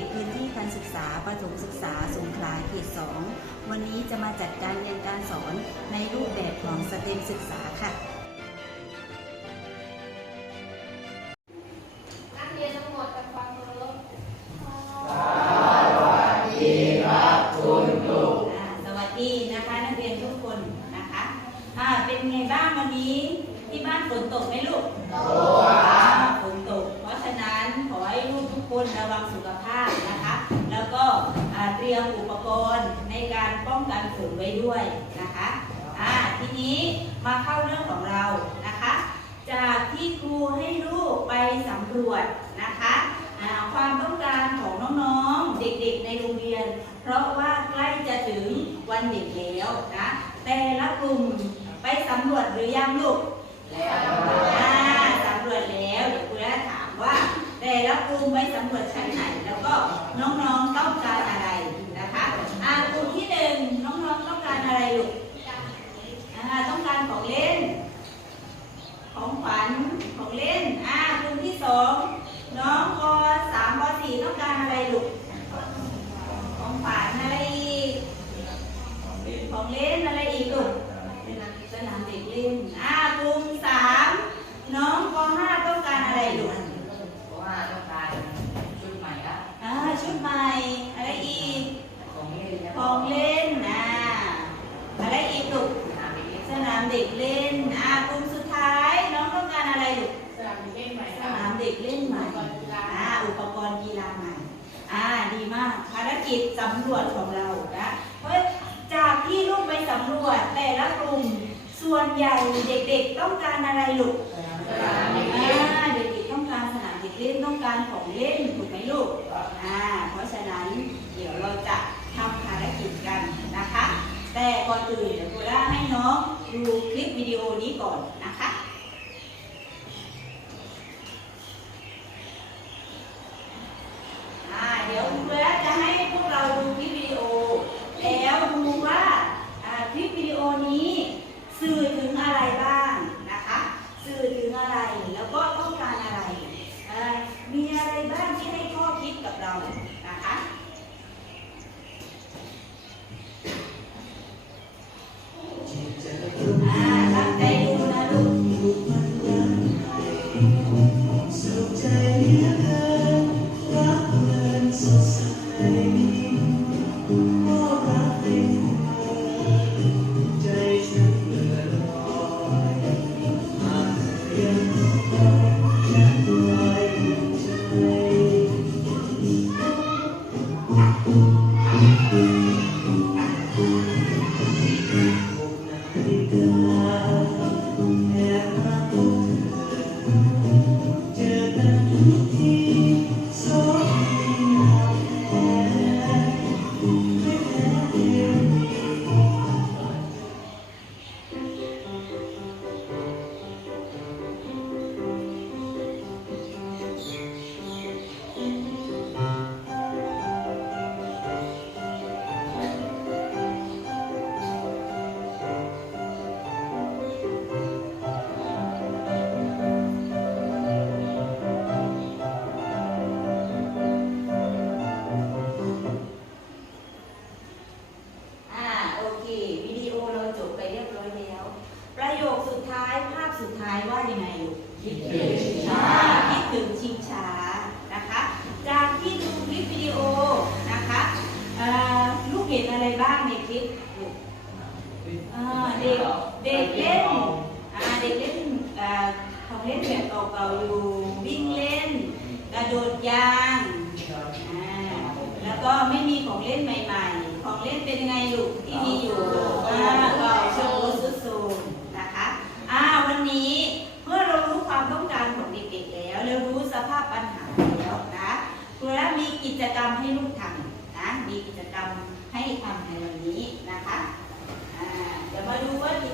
ตพื้นที่การศึกษาประถมศึกษาสงขลาเขต 2 วันนี้จะมาจัดการเรียนการสอนในรูปแบบของสเต็มศึกษาค่ะนักเรียนทั้งหมดกับความเคารพอ่าสดีครับทุนนุกสวัสดีนะคะนักเรียนทุกคนนะคะอ่าเป็นไงบ้างวันนี้ที่บ้านฝนตกไหมลูกตกฝนตก เพราะฉะนั้นขอให้ลูกทุกคนระวังสุขภาพนะคะ แล้วก็อ่าเตรียมอุปกรณ์ในการป้องกันฝนไว้ด้วยนะคะอ่าทีนี้ มาเข้าเรื่องของเรานะคะ จากที่ครูให้ลูกไปสำรวจนะคะความต้องการของน้องๆ เด็กๆในโรงเรียน เพราะว่าใกล้จะถึงวันเด็กแล้วนะแต่ละกลุ่มไปสำรวจหรือยังลูกแล้วสำรวจแล้วเดี๋ยวครูจะถามว่า แต่ละกลุ่มไปสำรวจชั้นไหน แล้วก็น้องๆต้องการอะไรนะคะอ่ากลุ่มที่หนึ่งน้องๆต้องการอะไรลูกอ่า ต้องการของเล่น ของขวัญของเล่นอ่ากลุ่มที่สองน้องปสามปสี่ต้องการอะไรลูกของขวัญอะไรอีกของเล่นอะไรอีกลูกสนามเด็กเล่นอ่ากลุ่มสามน้องปห้าต้องการอะไรลูกเพราะว่าต้องการชุดใหม่ละอ่าชุดใหม่อะไรอีกของเล่นและของเล่นอ่าอะไรอีกลูก สนามเด็กเล่นสนามเด็กเล่น อ่ากลุ่มสุดท้าย น้องต้องการอะไรลูกสนามเล่นใหม่สนามเด็กเล่นใหม่อุปกรณ์กีฬาอ่า อุปกรณ์กีฬาใหม่ อ่า ดีมาก ภารกิจสำรวจของเรานะ เพราะจากที่ลูกไปสำรวจแต่ละกลุ่ม ส่วนใหญ่เด็กๆต้องการอะไรลูกสนามเด็กอ่เล่นาเด็กๆต้องการสนามเด็กเล่นต้องการของเล่นถูกไหมลูก อ่า เพราะฉะนั้นเดี๋ยวเราจะทำภารกิจกันนะคะ แต่ก่อนอื่นเดี๋ยวครูด้าให้น้อง ดูคลิปวิดีโอนี้ก่อนนะคะเดี๋ยวครูเบิร์ต ภาพปัญหาแล้วนะครูแล้วมีกิจกรรมให้ลูกทำนะ มีกิจกรรมให้ทำในวันนี้นะคะอ่าเดี๋ยวมาดูว่ากิจ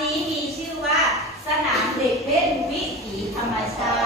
นี้มีชื่อว่าสนามเด็กเล่นวิถีธรรมชาติ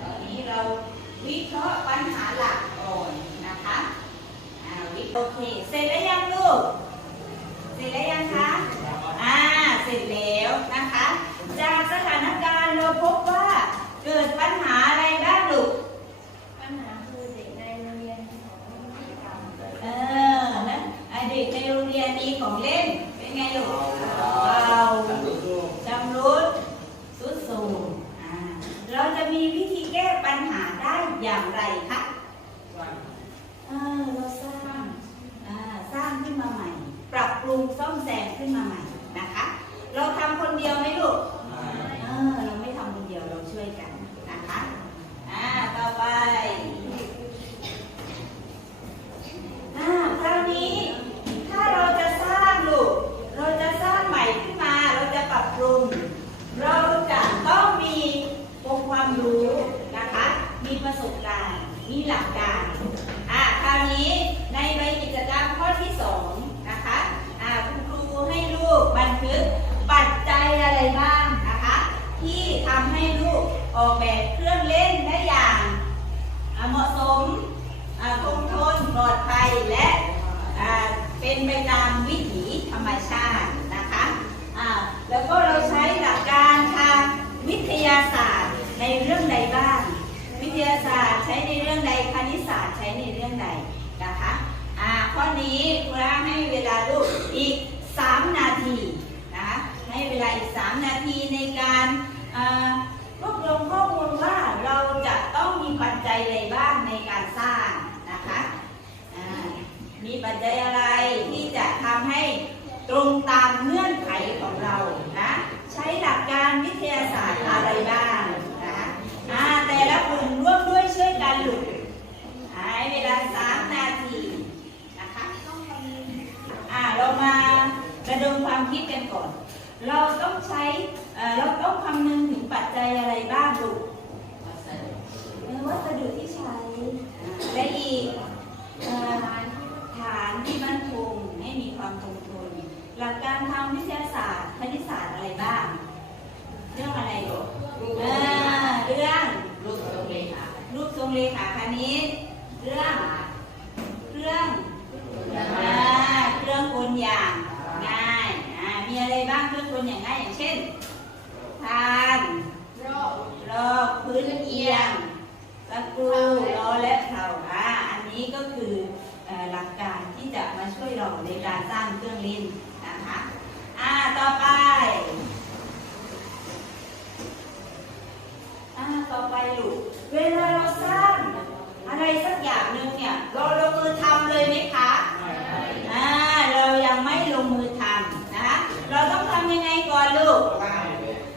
ตอนนี้เราวิเคราะห์ปัญหาหลักก่อนะคะโอเค เสร็จแล้วยังลูก เสร็จแล้วยังคะ อ่า เสร็จแล้วนะคะ จากสถานการณ์เราพบว่าเกิดปัญหาอะไรบ้างลูก ปัญหาเด็กในโรงเรียนของเล่นเออนะเด็กในโรงเรียนมีของเล่น เป็นไงลูก Yeah. ปัจจัยอะไรที่จะทำให้ตรงตามเงื่อนไขของเรานะใช้หลักการวิทยาศาสตร์อะไรบ้างนะแต่ละกลุ่มร่วมด้วยช่วยกันหลุดหายเวลาสามนาทีนะคะต้อ่าเรามาระดมความคิดกันก่อน เราต้องใช้เราต้องคำนึงถึงปัจจัยอะไรบ้างลูกวัสดุที่ใช้และอีก หลักการทางวิทยาศาสตร์คณิตศาสตร์อะไรบ้าง เรื่องอะไรลูกเรื่องรูปทรงเลขารูปทรงเลขาคณิตเรื่องเครื่องอ่าเครื่องกลอย่างง่ายอ่ามีอะไรบ้างเครื่องกลอย่างง่ายอย่างเช่นทานรอบรอบพื้นเอียงตะกรูล้อและเท่าอ่าอันนี้ก็คือหลักการที่จะมาช่วยเราในการสร้างเครื่องเล่น ต่อไปอ่าต่อไปลูก เวลาเราสร้าง อะไรสักอย่างหนึ่งเนี่ย เราลงมือทำเลยไหมคะอ่าเรายังไม่ลงมือทำนะคะ เราต้องทำยังไงก่อนลูก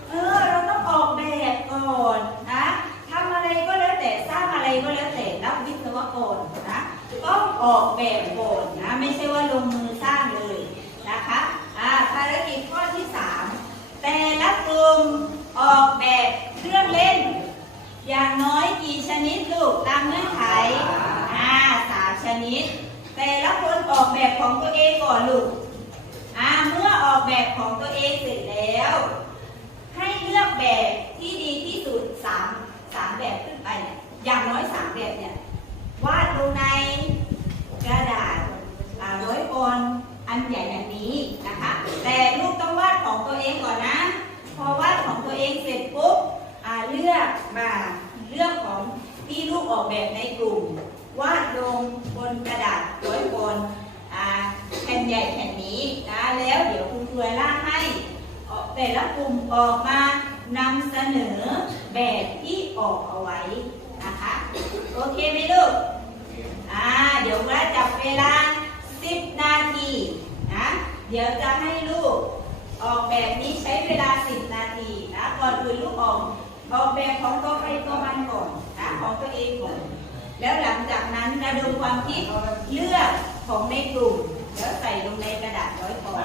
เออ เราต้องออกแบบก่อนนะทำอะไรก็แล้วแต่ สร้างอะไรก็แล้วแต่นักวิศวกรนะ ต้องออกแบบก่อนนะ ไม่ใช่ว่าลงมือสร้างเลยนะคะอ่า ภารกิจข้อที่สามแต่ละกลุ่มออกแบบเครื่องเล่น อย่างน้อยกี่ชนิดลูกตามเงื่อนไขอ่าสามชนิด แต่ละคนออกแบบของตัวเองก่อนลูกอ่าเมื่อออกแบบของตัวเองเสร็จแล้ว ให้เลือกแบบที่ดีที่สุดสามสามแบบขึ้นไปเนี่ยอย่างน้อยสามแบบเนี่ยวาดลงในกระดาษอ่าร้อยกร อันใหญ่อย่างนี้นะคะ แต่ลูกต้องวาดของตัวเองก่อนนะ พอวาดของตัวเองเสร็จปุ๊บอ่าเลือกมาเลือกของที่ลูกออกแบบในกลุ่ม วาดลงบนกระดาษร้อยกรอ่าแผ่นใหญ่แผ่นนี้นะแล้วเดี๋ยวคุณครูล่าให้แต่ละกลุ่มออกมานำเสนอแบบที่ออกเอาไว้นะคะ โอเคไหมลูกอ่าเดี๋ยวว่าจับเวลา 10 นาทีนะ เดี๋ยวจะให้ลูกออกแบบนี้ใช้เวลา 10 นาทีนะก่อนอื่นลูกออกออกแบบของตัวใครตัวมันก่อนนะของตัวเองก่อนแล้วหลังจากนั้นระดมความคิดเลือกของในกลุ่ม แล้วใส่ลงในกระดาษร้อยกอน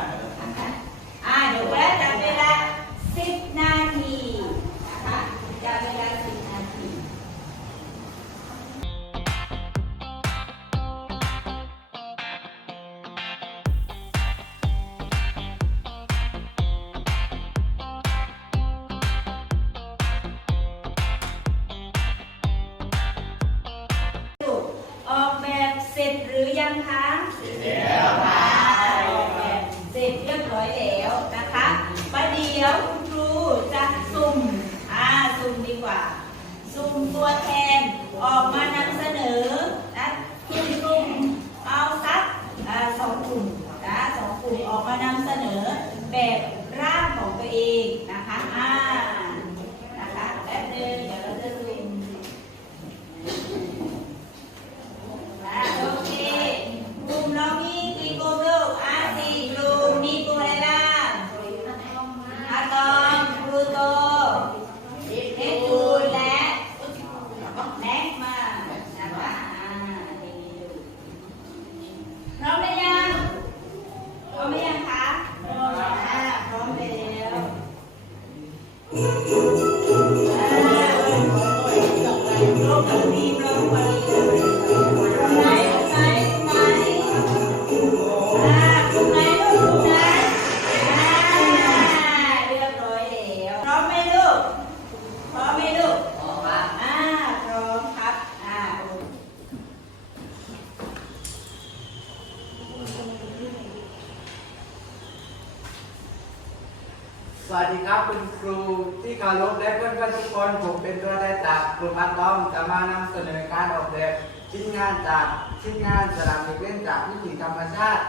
ที่เคารพและเพื่อนๆทุกคน ผมเป็นตัวแทนจากกลุ่มอัตอมจะมานำเสนอการออกแบบชิ้นงานจากชิ้นงานสนามเด็กเล่นจากวิถีธรรมชาติ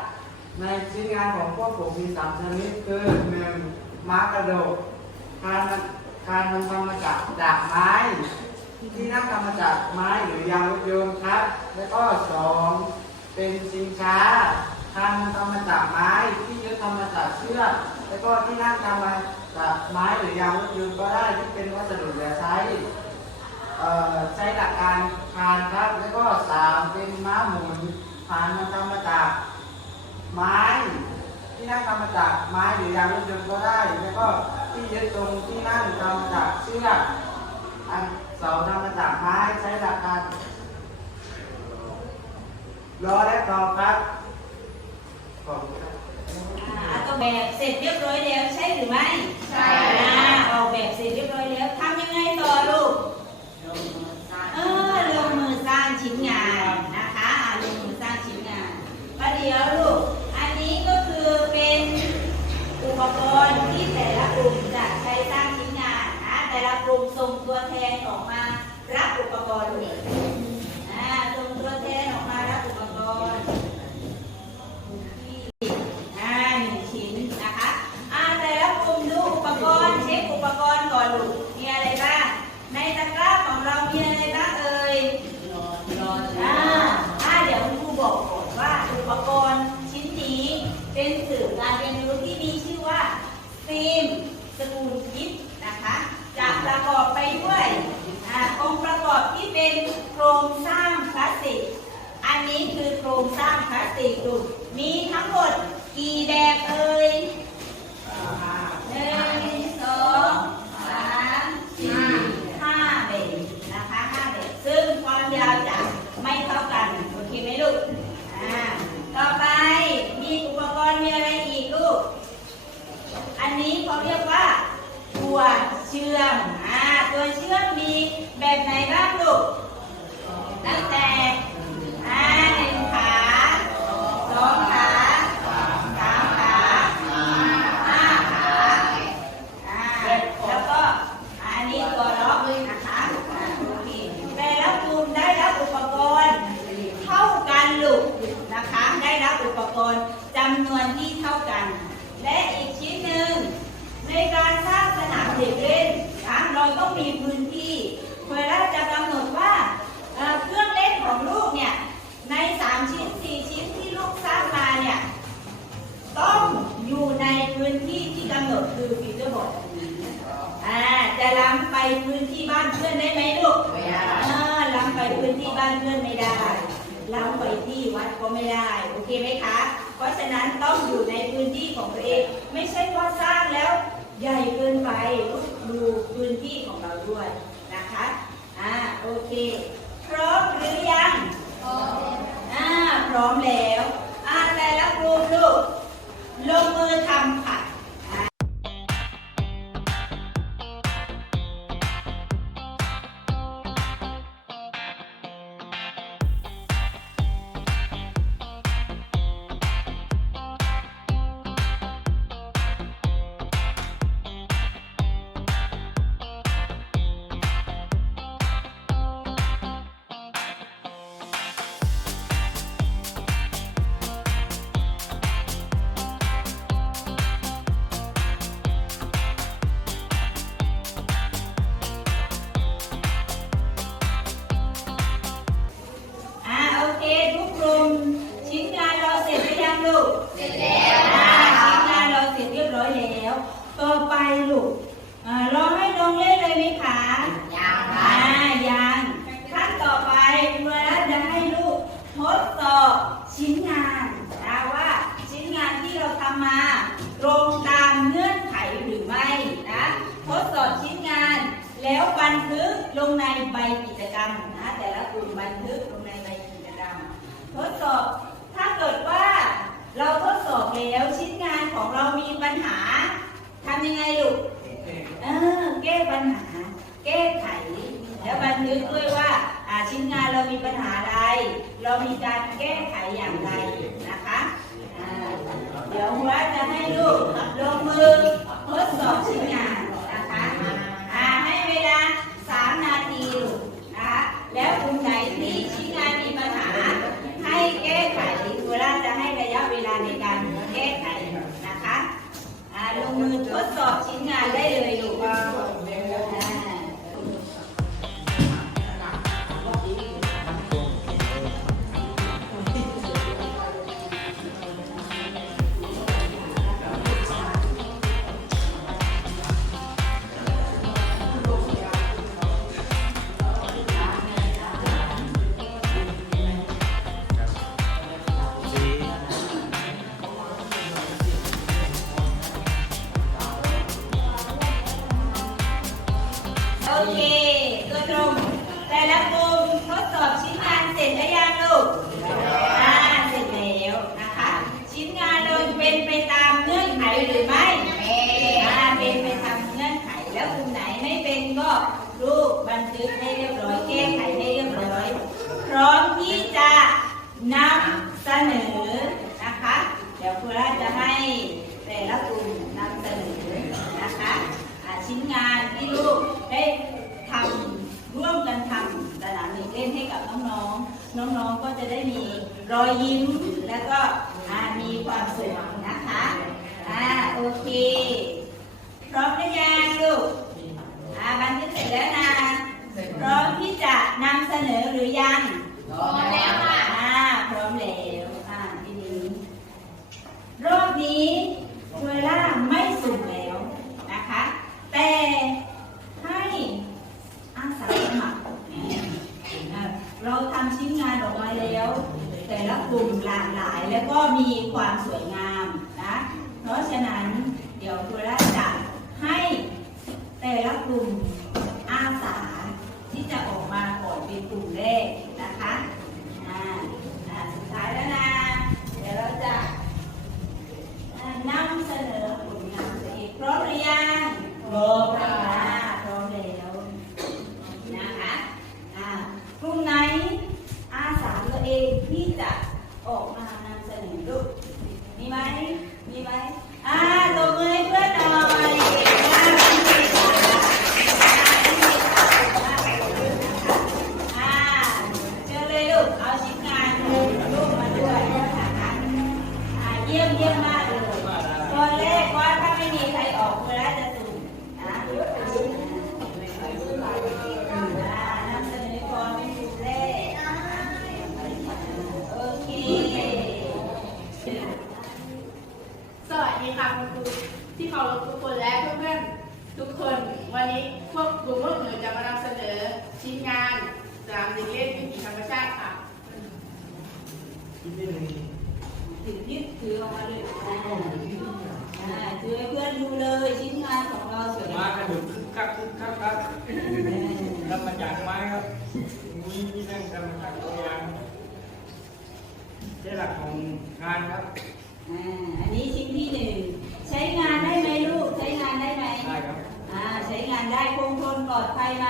ในชิ้นงานของพวกผมมีสามชนิดคือหนึ่งม้ากระโดดคานคานมันทำมาจากจากไม้ ที่นั่งทำมาจากไม้หรือยางรถยนต์ครับ แล้วก็สองเป็นชิงช้าคานมันทำมาจากไม้ที่ยึดทำมาจากเชือกแล้วก็ที่นั่งทำมา จากไม้หรือยางรถยนต์ก็ได้ที่เป็นวัสดุเหลือใช้ใช้หลักการคานครับแล้วก็สามเป็นม้าหมุนคานมันทำมาจากไม้ที่นั่งทำมาจากไม้หรือยางรถยนต์ก็ได้ แล้วก็ที่ยึดตรงที่นั่งทำมาจากเชือกอันเสาทำมาจากไม้ใช้หลักการล้อและกรอบครับขอบคุณครับ แบบเสร็จเรียบร้อยแล้วใช่หรือไม่ ใช่อ่าออกแบบเสร็จเรียบร้อยแล้วทำยังไงต่อลูก ลงมือสร้างเออลงมือสร้างชิ้นงานนะคะอ่าลงมือสร้างชิ้นงานประเดี๋ยวลูก อันนี้ก็คือเป็นอุปกรณ์ที่แต่ละกลุ่มจะใช้สร้างชิ้นงานนะแต่ละกลุ่มส่งตัวแทนออกมาแต่ เรามีอะไรบ้างเอ่ยหอนหอนอ่าอ่าเดี๋ยวคุณครูบอกก่อนว่าอุปกรณ์ชิ้นนี้เป็นสื่อการเรียนรู้ที่มีชื่อว่าฟิล์มสกูลคิดนะคะจะประกอบไปด้วยอ่าองค์ประกอบที่เป็นโครงสร้างพลาสติก อันนี้คือโครงสร้างพลาสติกดูมีทั้งหมดกี่แบบเอ่ยื่อมอ่าตัวเชื่อมมีแบบไหน แล้วชิ้นงานของเรามีปัญหาทำยังไงลูกเออแก้ปัญหา แก้ไข แล้วบันทึกด้วยว่าชิ้นงานเรามีปัญหาอะไร เรามีการแก้ไขอย่างไรนะคะเดี๋ยวว่าจะให้ลูกลงมือทดสอบชิ้นงานนะคะให้เวลาสามนาทีลูกนะคะแล้วคุณ ลงมือทดสอบชิ้นงานได้เลยลูก ใช้หลักของงานครับอ่าอันนี้ชิ้นที่หนึ่งใช้งานได้ไหมลูก ใช้งานได้ไหมได้ครับอ่าใช้งานได้คงทนปลอดภัยไหม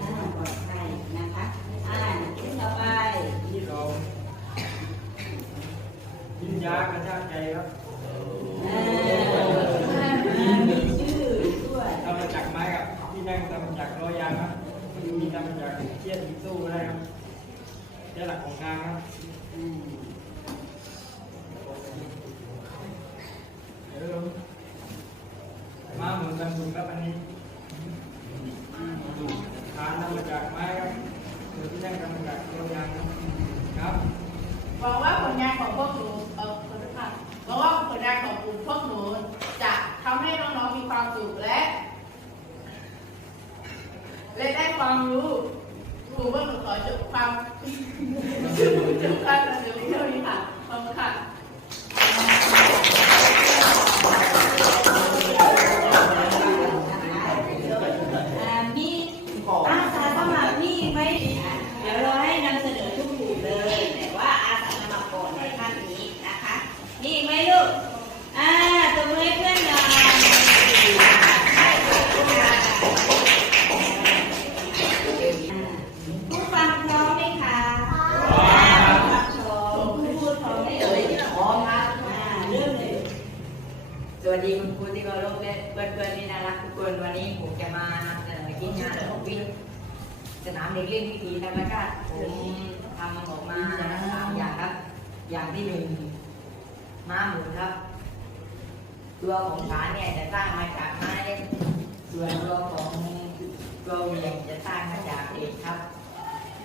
อ่าปลอดภัยนะคะอ่าชิ้นต่อไปที่สองยินยากระชากใจครับอ่าอ่ามีชื่อด้วยทำมาจากไม้ครับ ที่นั่งทำมาจากล้อยางครับมีทำมาจากเชือกมีตู้ได้ครับใช้หลักของงานครับ อืม เดี๋ยวมาหมุนกันหมุนครับอันนี้ฐานทำมาจากไม้ครับส่วนที่นั่งทำมาจากล้อยางครับครับ หวังว่าผลงานของพวกหนูเออขอโทษค่ะหวังว่าผลงานของกลุ่มพวกหนูจะทำให้น้องๆมีความสุขและ และได้ความรู้ครูว่าหนูขอจบความจบการนำเสนอเท่านี้ค่ะขอบคุณค่ะ อ่ามีอาสาสมัครมีไหมเดี๋ยวเราให้นำเสนอทุกกลุ่มเลย แต่ว่าอาสาสมัครก่อนในภาคนี้นะคะ มีไหมลูก อ่าตบมือให้เพื่อนหน่อยผู้ฟังพร้อมไหมคะพร้อมผู้ฟังพร้อมผู้พูดพร้อมไหมเอ่ยพร้อมครับอ่าเริ่มเลย สวัสดีคุณครูที่เคารพและเพื่อนๆ ทุกคนวันนี้ผมจะมานำเสนอชิ้นงานของวิทย์สนามเด็กเล่นวิถีธรรมชาติผมทำออกมาสามอย่างครับ อย่างที่หนึ่งม้าหมุนครับ ตัวของฐานเนี่ยจะสร้างมาจากไม้ส่วนตัวของตัวเหวี่ยงจะสร้างมาจากเหล็กครับ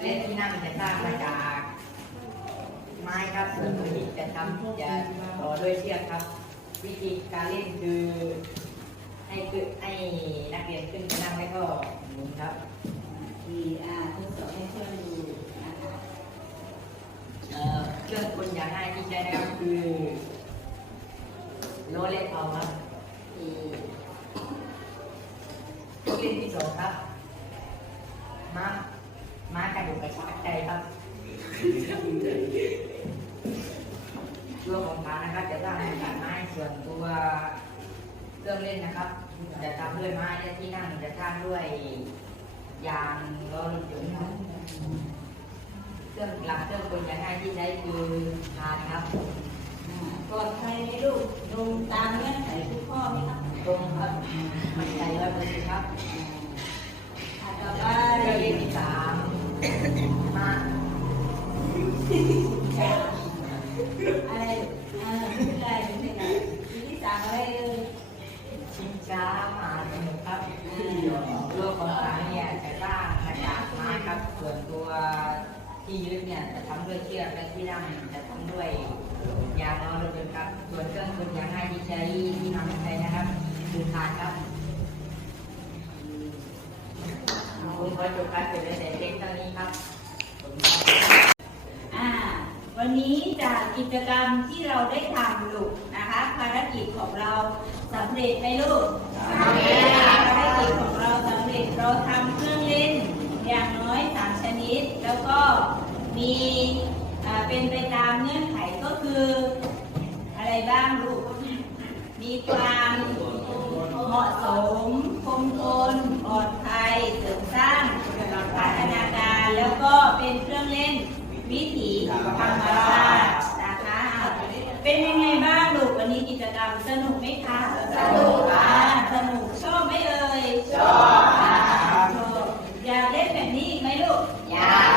และที่นั่งจะสร้างมาจากไม้ครับส่วนตัวนี้จะทำจะต่อด้วยเชือกครับ วิธีการเล่นคือ ให้คือให้นักเรียนขึ้นไปนั่งแล้วก็หมุนครับดีอ่าทดสอบให้เพื่อนดูนะคะเอ่อเครื่องกลอย่างง่ายที่ใช้นะครับคือโลเล็กเอาครับที่ลูกเล่นที่สองครับม้าม้ากระดูกกระชากใจครับตัวของฐานนะครับจะสร้างมาจากไม้ส่วนตัวเครื่องเล่นนะครับ จะทำด้วยไม้และที่นั่งจะสร้างด้วยยางล้อรถยนต์ครับเครื่องหลักเครื่องกลอย่างง่ายที่ใช้คือทานครับอ่าปลอดภัยไหมลูกลงตามเงื่อนไขทุกข้อไหมครับตรงครับมันใจร้อยเปอร์เซ็นต์ครับอ่าต่อไปเรื่องเล่นที่สามมาอะไรอ่าไม่เป็นไรไม่เป็นไรทีที่สามอะไรเลย ชิงช้ามาสนุกครับตัวของฐานเนี่ยจะสร้างมาจากไม้ครับ ส่วนตัวที่ยึดเนี่ยจะทำด้วยเชือกและที่นั่งจะทำด้วยยางล้อรถยนต์ครับ ส่วนเครื่องกลอย่างง่ายที่ใช้ที่นำมาใช้นะครับคือทานครับผมขอจบการเปิดเผยแต่เพียงเท่านี้ครับ วันนี้จากกิจกรรมที่เราได้ทำลูกนะคะ ภารกิจของเราสำเร็จไหมลูกสำเร็จภารกิจของเราสำเร็จเราทำเครื่องเล่นอย่างน้อยสามชนิด แล้วก็มีเป็นไปตามเงื่อนไขก็คือ อะไรบ้างลูก มีความเหมาะสมคงทนปลอดภัยเสริมสร้างพัฒนาการ แล้วก็เป็นเครื่องเล่น วิถีธรรมชาตินะคะเป็นยังไงบ้างลูกวันนี้กิจกรรมสนุกไหมคะสนุกค่ะสนุกชอบไหมเอ่ยชอบค่ะอยากเล่นแบบนี้อีกไหมลูกอยาก